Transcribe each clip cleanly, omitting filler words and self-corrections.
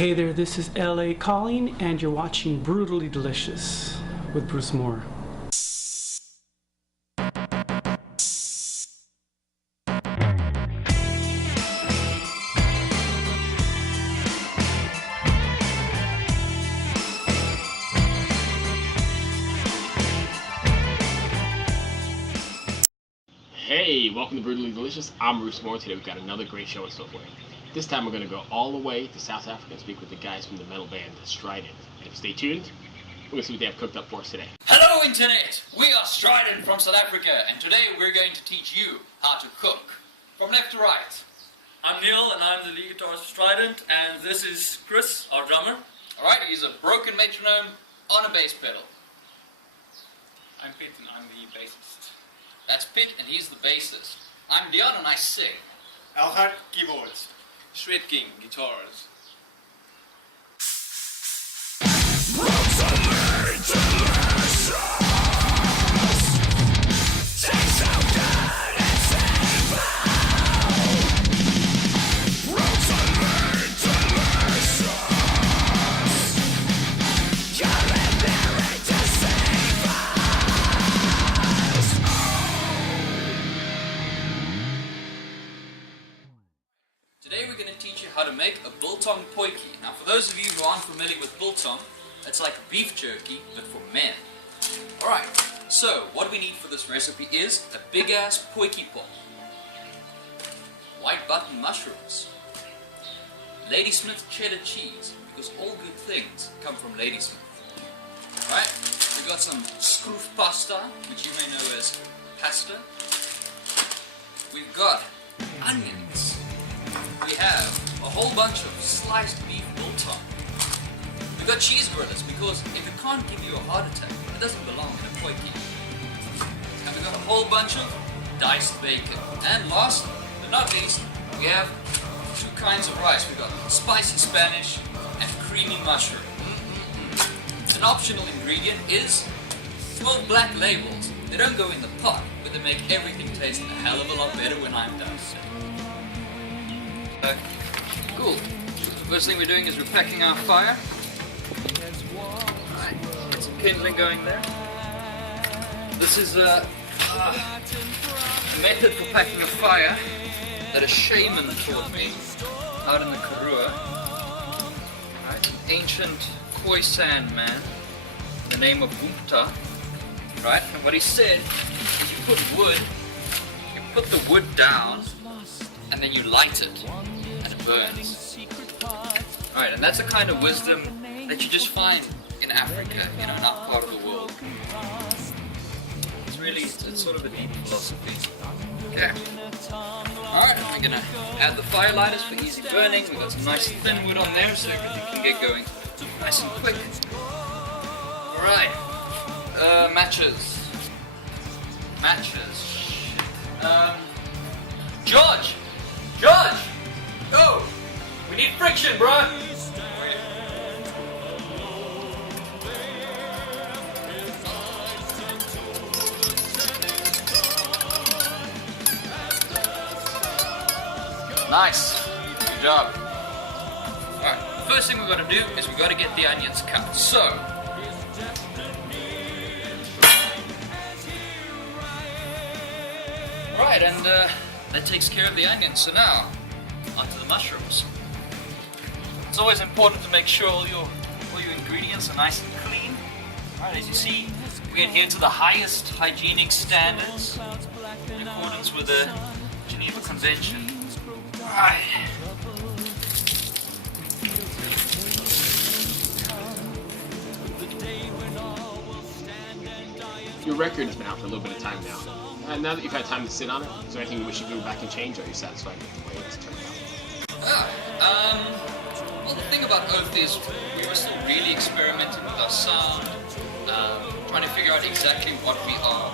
Hey there, this is LA Calling, and you're watching Brutally Delicious with Bruce Moore. Hey, welcome to Brutally Delicious. I'm Bruce Moore. Today we've got another great show in store for you. This time we're going to go all the way to South Africa and speak with the guys from the metal band Strident. And stay tuned, we're going to see what they have cooked up for us today. Hello Internet! We are Strident from South Africa, and today we're going to teach you how to cook. From left to right. I'm Neil, and I'm the lead guitarist of Strident, and this is Chris, our drummer. Alright, he's a broken metronome on a bass pedal. I'm Pete, and I'm the bassist. That's Pete, and he's the bassist. I'm Dion, and I sing. Elgard, keyboards. Shred King, guitars. Today we're going to teach you how to make a Biltong Potjie. Now for those of you who aren't familiar with Biltong, it's like beef jerky, but for men. Alright, so what we need for this recipe is a big ass potjie pot, white button mushrooms, Ladysmith cheddar cheese, because all good things come from Ladysmith. Alright, we've got some scroof pasta, which you may know as pasta. We've got onions. We have a whole bunch of sliced beef biltong. We've got cheese grillers, because if it can't give you a heart attack, it doesn't belong in a potjie. And we've got a whole bunch of diced bacon. And last but not least, we have two kinds of rice. We've got spicy Spanish and creamy mushroom. An optional ingredient is 12 black labels. They don't go in the pot, but they make everything taste a hell of a lot better when I'm done. Cool. The first thing we're doing is we're packing our fire. Alright, get some kindling going there. This is a method for packing a fire that a shaman taught me out in the Karoo. Right, an ancient Khoisan man, the name of Gupta. Right, and what he said is you put wood, you put the wood down, and then you light it, and it burns. Alright, and that's a kind of wisdom that you just find in Africa, in our part of the world. It's sort of a deep philosophy. Okay. Alright, we're gonna add the fire lighters for easy burning. We've got some nice thin wood on there so everything can get going nice and quick. Alright. Matches. George! Oh! We need friction, bro! Nice. Good job. Alright, first thing we've got to do is we've got to get the onions cut. So, right, and that takes care of the onions. So now, onto the mushrooms. It's always important to make sure all your ingredients are nice and clean. Alright, as you see, we adhere to the highest hygienic standards in accordance with the Geneva Convention. Alright. Your record has been out for a little bit of time now. Now that you've had time to sit on it, is there anything you wish you could go back and change, or are you satisfied with the way it's turned out? Well, the thing about Oath is we were still really experimenting with our sound, trying to figure out exactly what we are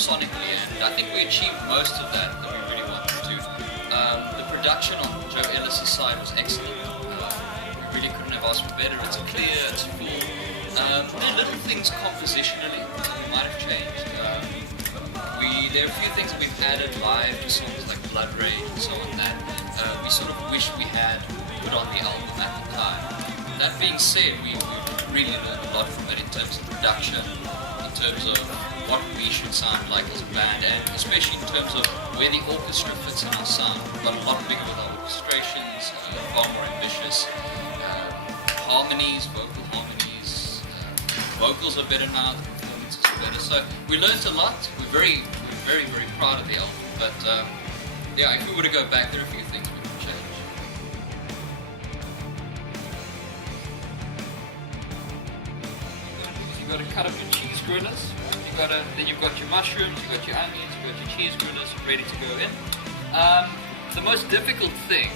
sonically, and I think we achieved most of that we really wanted to. The production on Joe Ellis' side was excellent. We really couldn't have asked for better. It's clear, it's full. There are little things compositionally that we might have changed. There are a few things that we've added live to songs like Blood Rage and so on that we sort of wish we had put on the album at the time. that being said, we really learned a lot from it in terms of production, in terms of what we should sound like as a band, and especially in terms of where the orchestra fits in our sound. We've got a lot bigger with our orchestrations, far more ambitious. Harmonies, vocal harmonies, vocals are better now, the performances are better. So we learned a lot. We're very, very proud of the album. But yeah, if we were to go back, there are a few things we would change. You've got to cut up your cheese grillers. Then you've got your mushrooms, you've got your onions, you've got your cheese grillers ready to go in. The most difficult thing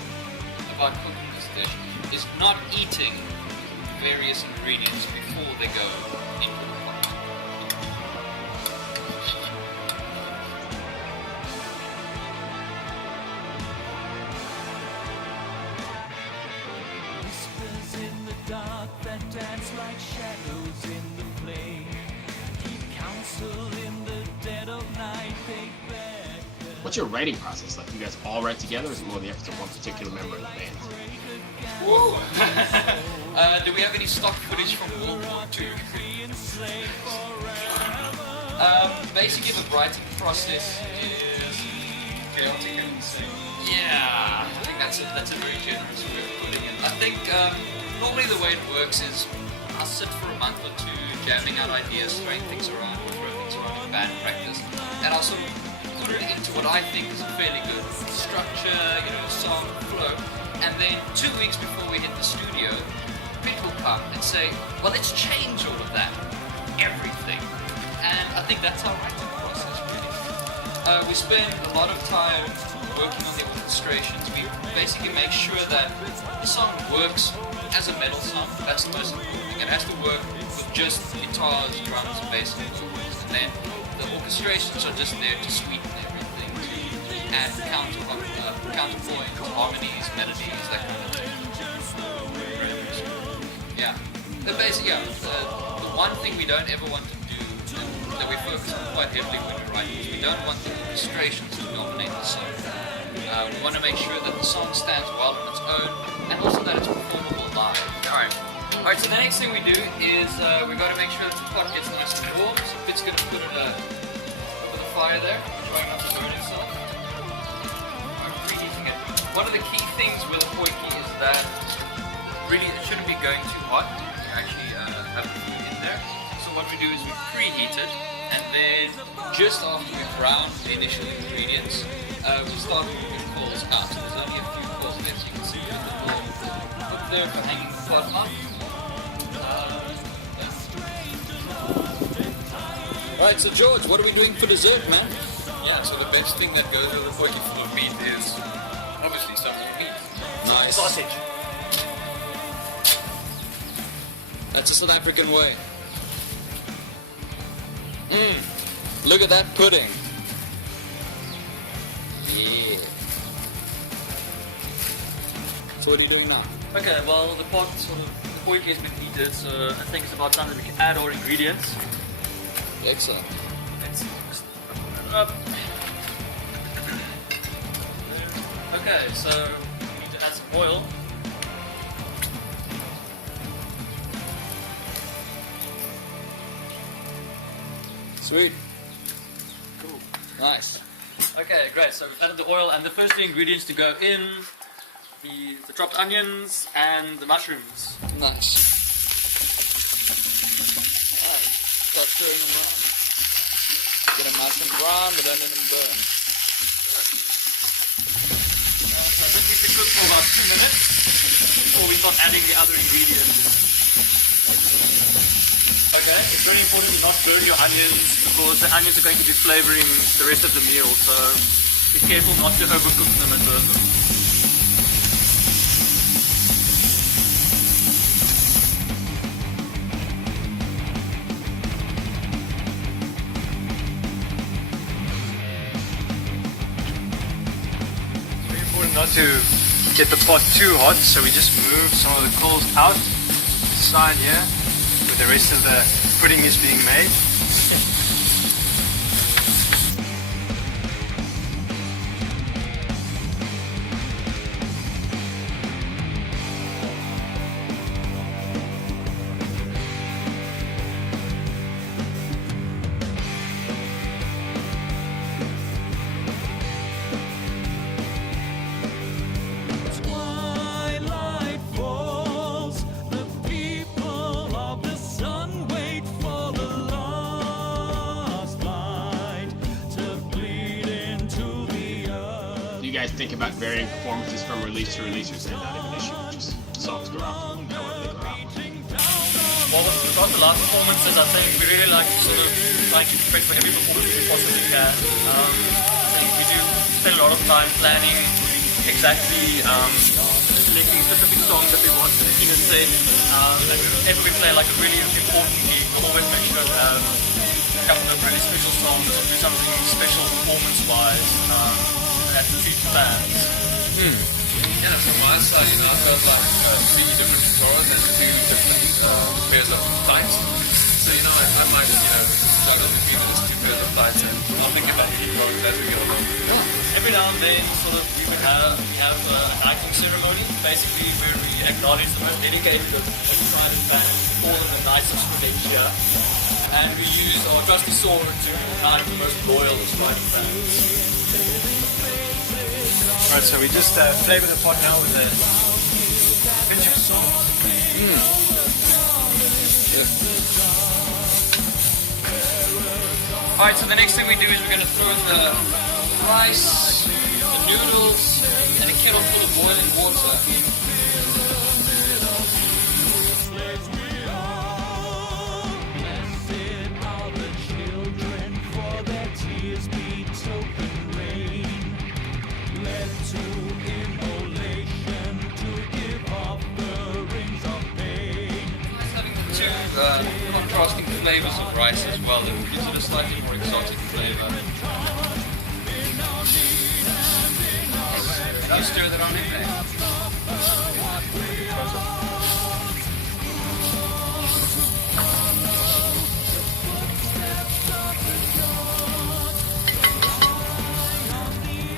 about cooking this dish is not eating various ingredients before they go into the pot. Whispers in the dark that dance like shadows in the flame. Keep counsel in the dead of night, take back. What's your writing process like? You guys all write together, or is it more the efforts of one particular member of the band? Woo! Do we have any stock footage from World War II? Basically, the writing process is Chaotic and insane. yeah. I think that's a very generous way of putting it. I think normally the way it works is I'll sit for a month or two jamming out ideas, throwing things around, in band practice, and I'll sort of put it into what I think is a fairly good structure, song flow. And then 2 weeks before we hit the studio, Pete will come and say, well, let's change all of that, everything. And I think that's our writing process, really. We spend a lot of time working on the orchestrations. We basically make sure that the song works as a metal song. That's the most important thing. It has to work with just guitars, drums, bass, and vocals. And then the orchestrations are just there to sweeten everything, to add counterpoint, harmonies, melodies, that kind of thing. Yeah. The one thing we don't ever want to do, and that we focus on quite heavily when we write, is we don't want the orchestrations to dominate the song. We want to make sure that the song stands well on its own, and also that it's performable live. Alright, so the next thing we do is we've got to make sure that the pot gets nice and warm. So Pitt's going to put it over the fire there, trying not to burn itself. I'm preheating it. One of the key things with a potjie is that really it shouldn't be going too hot to actually have the food in there. So what we do is we preheat it, and then just after we've browned the initial ingredients, we start moving coals out. So there's only a few coals left, so you can see with the hook there for hanging the pot up. Alright, so George, what are we doing for dessert, man? Yeah, so the best thing that goes with a potjie full of meat is obviously some meat. Nice. Sausage. That's a South African way. Look at that pudding. Yeah. So what are you doing now? Okay, well the potjie has been heated, so I think it's about time that we can add our ingredients. Excellent. Let's open it up. Okay, so we need to add some oil. Sweet. Cool. Nice. Okay, great. So we've added the oil, and the first two ingredients to go in, the chopped onions and the mushrooms. Nice. Start stirring them around. Get them nice and brown, but don't let them burn. So I think we can cook for about 2 minutes before we start adding the other ingredients. Okay, it's very important to not burn your onions because the onions are going to be flavoring the rest of the meal, so be careful not to overcook them and burn them. Very important not to get the pot too hot, so we just move some of the coals out side here where the rest of the pudding is being made. guys think about varying performances from release to release, or is that not even an issue? Just songs go out however they go out. Well, with regard to live performances, I think we really like to sort of try to prepare for every performance we possibly can. I think we do spend a lot of time planning exactly selecting specific songs that we want in a set. And whenever we play like a really important gig, we'll always make sure to have a couple of really special songs or do something special performance-wise that suits fans. Yeah, from my side, I felt like 3 different guitars and 3 different pairs of tights. So, I might, juggle between those 2 pairs of tights, and I'll think about the guitars as we go along. Every now and then, sort of, we would have a knighthood ceremony, basically where we acknowledge the most dedicated of Strident fans, all of the Knights of Strident, and we use our trusty sword to knight the most loyal Strident fans. Alright, so we just flavor the pot now with a pinch of salt. Alright, so the next thing we do is we're going to throw in the rice, the noodles, and a kettle full of boiling water. Contrasting flavors of rice as well that gives it a slightly more exotic flavor. You stir that on in there.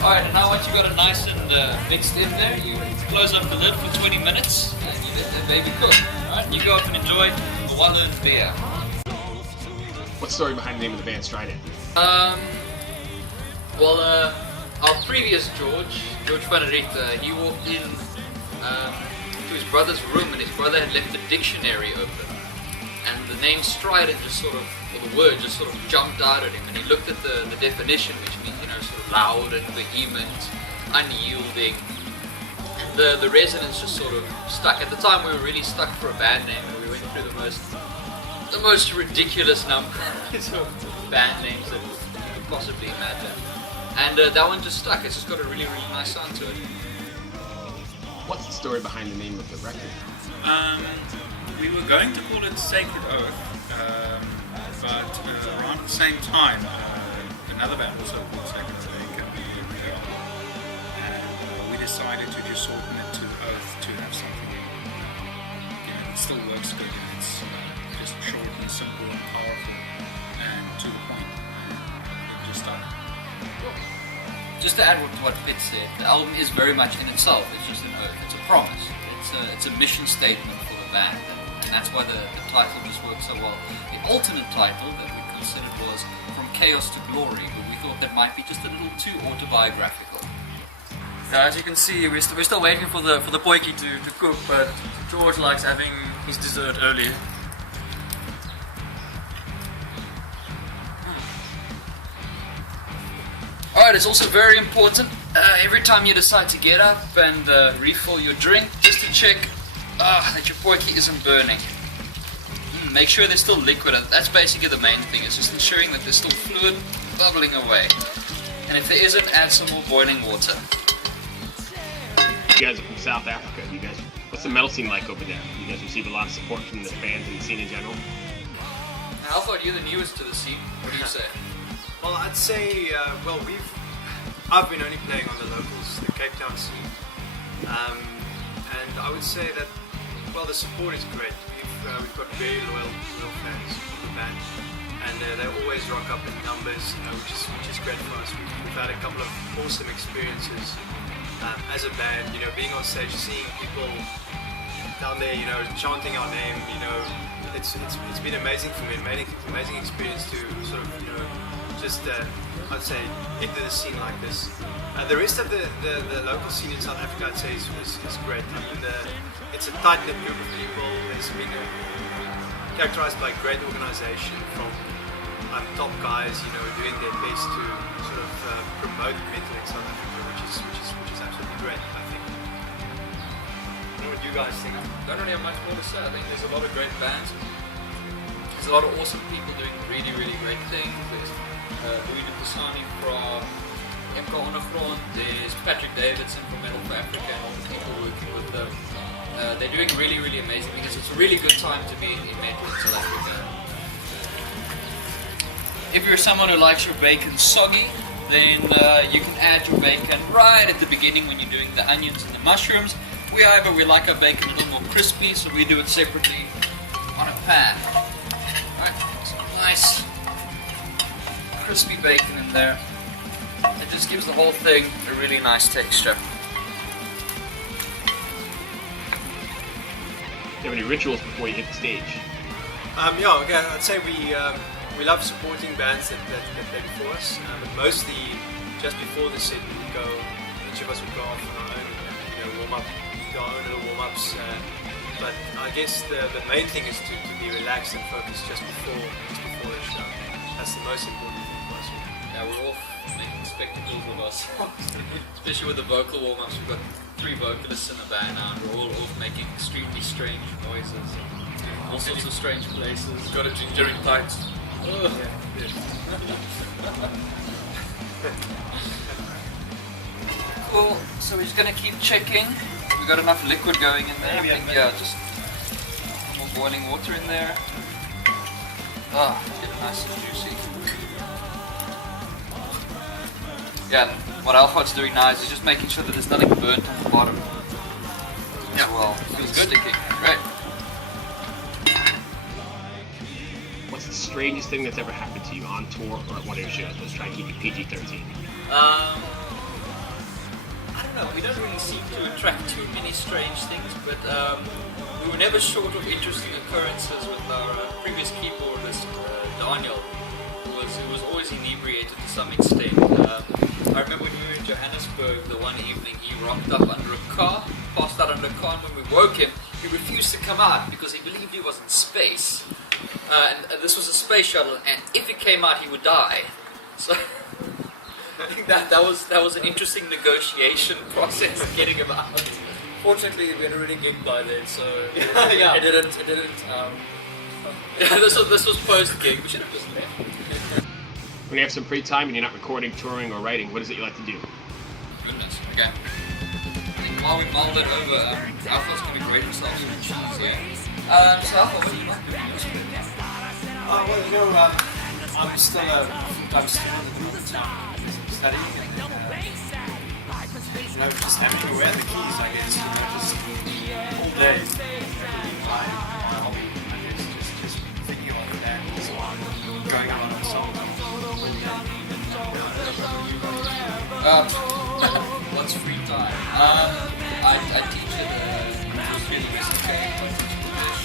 Alright, and now once you've got it nice and mixed in there, you close up the lid for 20 minutes and you let that baby cook. Alright, you go up and enjoy the well-earned beer. What's the story behind the name of the band Strident? Our previous George van Riet, he walked in to his brother's room and his brother had left the dictionary open. And the name Strident or the word just sort of jumped out at him, and he looked at the definition, which means, sort of loud and vehement, unyielding. The resonance just sort of stuck. At the time we were really stuck for a band name, and we went through the most ridiculous number of band names that you could possibly imagine. And that one just stuck. It's just got a really, really nice sound to it. What's the story behind the name of the record? We were going to call it Sacred Oath, but around the same time, another band also called Sacred Oath, and we decided to just shorten it to Oath to have something, it still works good, it's just short and simple and powerful and to the point, and it just started. Just to add to what Pitt said, the album is very much in itself. It's just an oath. It's a promise. It's a mission statement for the band, and that's why the title just works so well. The alternate title that we considered was From Chaos to Glory, but we thought that might be just a little too autobiographical. As you can see, we're still waiting for the potjie to cook, but George likes having his dessert early. Alright, it's also very important, every time you decide to get up and refill your drink, just to check that your potjie isn't burning. Make sure there's still liquid, that's basically the main thing, it's just ensuring that there's still fluid bubbling away. And if there isn't, add some more boiling water. You guys are from South Africa. What's the metal scene like over there? You guys receive a lot of support from the fans and the scene in general? Now, Alpha, you're the newest to the scene, what do you say? Well, I'd say, I've been only playing on the locals, the Cape Town scene, and I would say that, the support is great. We've got very loyal fans of the band, and they always rock up in numbers, which is great for us. We've had a couple of awesome experiences as a band, being on stage, seeing people down there, chanting our name, it's been amazing for me, amazing experience to sort of, just I'd say into the scene like this. The rest of the local scene in South Africa, I'd say, is great. I mean, it's a tight-knit group of people. It's been characterized by great organization from top guys, doing their best to sort of promote metal in South Africa, which is absolutely great, I think. I don't know what you guys think. I don't really have much more to say. I think there's a lot of great bands. There's a lot of awesome people doing really, really great things. There's Louis de Pisani from MK Ondergrond. There's Patrick Davidson from Metal for Africa and all the people working with them. They're doing really, really amazing things. It's a really good time to be in metal in South Africa. If you're someone who likes your bacon soggy, then you can add your bacon right at the beginning when you're doing the onions and the mushrooms. We like our bacon a little more crispy, so we do it separately on a pan. Right, some nice crispy bacon in there. It just gives the whole thing a really nice texture. Do you have any rituals before you hit the stage? I'd say we love supporting bands that play before us, but mostly just before the set we would go, each of us would go off on our own, warm up, do our own little warm ups. But I guess the main thing is to be relaxed and focused just before the show. That's the most important thing for us. Yeah, we're all making spectacles of ourselves, especially with the vocal warm ups. We've got 3 vocalists in the band now, and we're all making extremely strange noises, all sorts of strange places. Got a ginger in tights. Cool, so we're just going to keep checking. We've got enough liquid going in there. I think, just more boiling water in there. Get it nice and juicy. Yeah, what Alphard's doing now is he's just making sure that there's nothing burnt on the bottom as well. Feels good. Sticking. Great. What's the strangest thing that's ever happened to you on tour or at one of your shows? Let's try and keep it PG-13. I don't know, we don't really seem to attract too many strange things, but we were never short of interesting occurrences with our previous keyboardist, Daniel, who was always inebriated to some extent. I remember when we were in Johannesburg the one evening, he rocked up under a car, passed out under a car, and when we woke him, he refused to come out because he believed he was in space. And this was a space shuttle, and if he came out, he would die. So I think that was an interesting negotiation process getting him out. Fortunately, we had already gigged by then, so Yeah. it didn't. Yeah, this was post gig. We should have just left. When you have some free time and you're not recording, touring, or writing, what is it you like to do? Goodness. Okay. I think while we mulled it over, Alpha's gonna grade himself some cheese. So Alpha, what do you like to do? I'm still studying and just having to wear the keys, I guess, just all day. My hobby, I guess, just thinking about that, going on a song. What's free time? I teach at the university,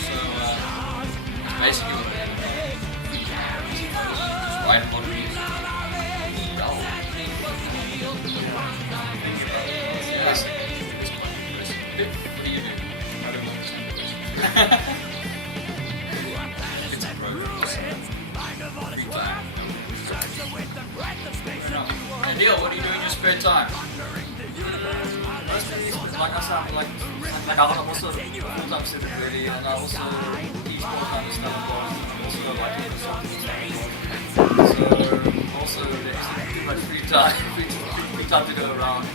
so basically what I do, just write a lot of music. What do you do? I don't understand the question. It's a program. Free time. And Neil, what do you do in your spare time? Mostly, like I said, like I'm also full-time student really, and I also teach all kind of stuff. I'm also like a consultant. So also there's too much free time to go around.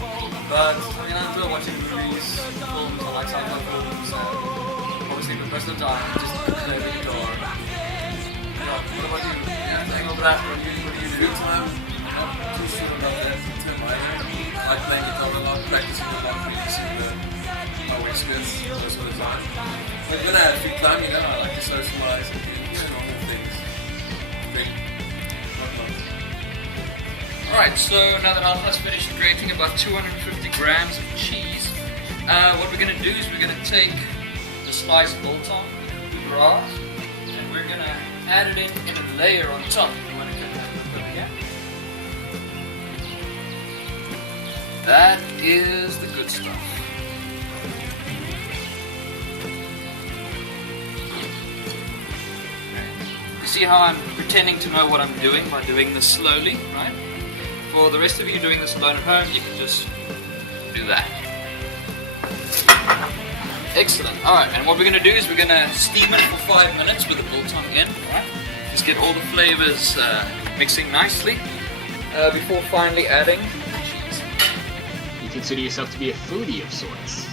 But I enjoy watching movies, films. I like sci-fi films, and obviously, but most of the time just play the guitar. What about you? Yeah, hang over that. What do you do? Free time, I'm too sure about that until I play guitar a lot, practicing a lot, practicing my whiskers, those sort of time. But when I have free time, I like to socialize and do normal things. Drink, whatnot. Alright, so now that Alpha's finished grating about 250 grams of cheese, what we're going to do is we're going to take the sliced biltong grass and we're going to add it in a layer on top. You want to get that look over here? That is the good stuff. You see how I'm pretending to know what I'm doing by doing this slowly, right? For the rest of you doing this alone at home, you can just do that. Excellent. Alright, and what we're going to do is we're going to steam it for 5 minutes with the biltong in. Right? Just get all the flavors mixing nicely before finally adding cheese. You consider yourself to be a foodie of sorts.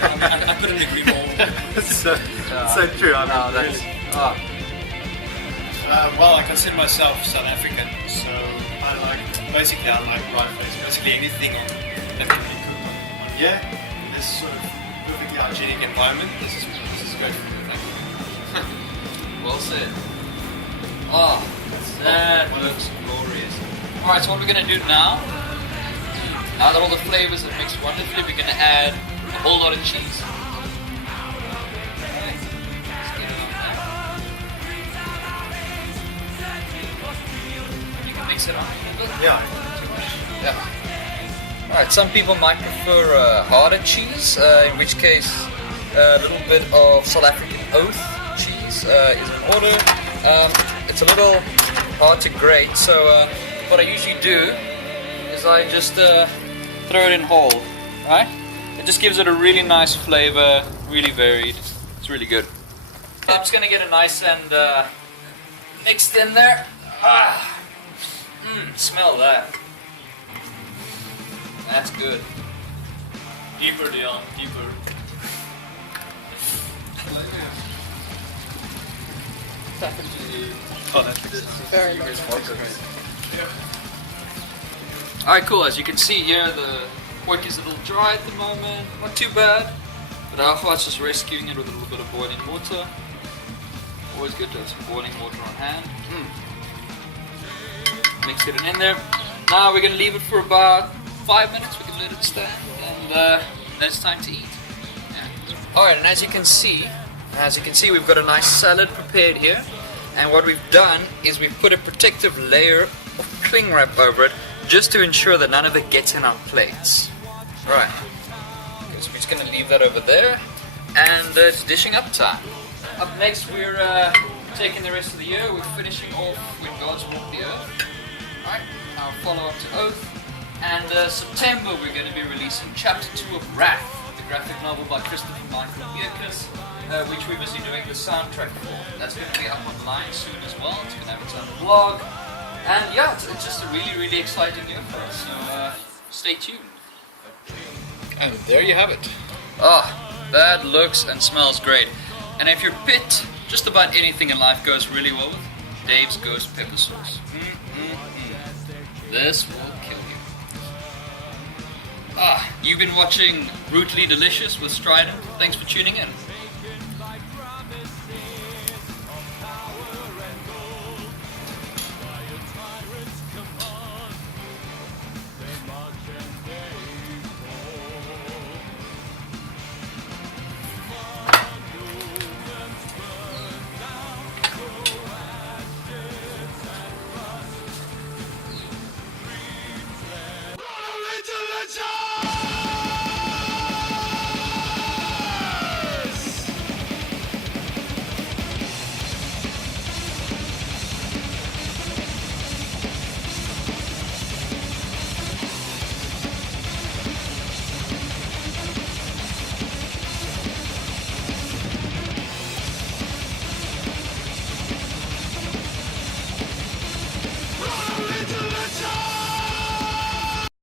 I couldn't agree more. so true. I mean, that's... well, I consider myself South African, so I like rice, basically anything that can be cooked on here in this sort of perfectly hygienic environment. This is great for me. Thank you. Well said. Oh, that looks glorious. Alright, so what we're going to do now that all the flavors have mixed wonderfully, we're going to add a whole lot of cheese. You can mix it on. Yeah. Alright, some people might prefer harder cheese, in which case a little bit of South African oath cheese is in order. It's a little hard to grate, so what I usually do is I just throw it in whole, right? It just gives it a really nice flavor, really varied. It's really good. I'm just gonna get it nice and mixed in there. Smell that. That's good. Deeper, Dion, deeper. Alright, cool. As you can see here, the pork is a little dry at the moment. Not too bad. But Alpha's just rescuing it with a little bit of boiling water. Always good to have some boiling water on hand. Mix it in there. Now we're going to leave it for about 5 minutes. We can let it stand. And then it's time to eat. Yeah. Alright, and as you can see, we've got a nice salad prepared here. And what we've done is we've put a protective layer of cling wrap over it just to ensure that none of it gets in our plates. Right. Okay, so we're just going to leave that over there. And it's dishing up time. Up next, we're taking the rest of the year. We're finishing off When Gods Walk the Earth. Right. Our follow-up to Oath. And September, we're going to be releasing Chapter 2 of Wrath, the graphic novel by Christopher Michael Bierkes, which we're busy doing the soundtrack for. That's going to be up online soon as well. It's going to have its own blog. And yeah, it's just a really, really exciting year for us. So stay tuned. And there you have it. That looks and smells great. And if your pit, just about anything in life goes really well with, Dave's Ghost Pepper Sauce. This will kill you. You've been watching Brutally Delicious with Strident. Thanks for tuning in.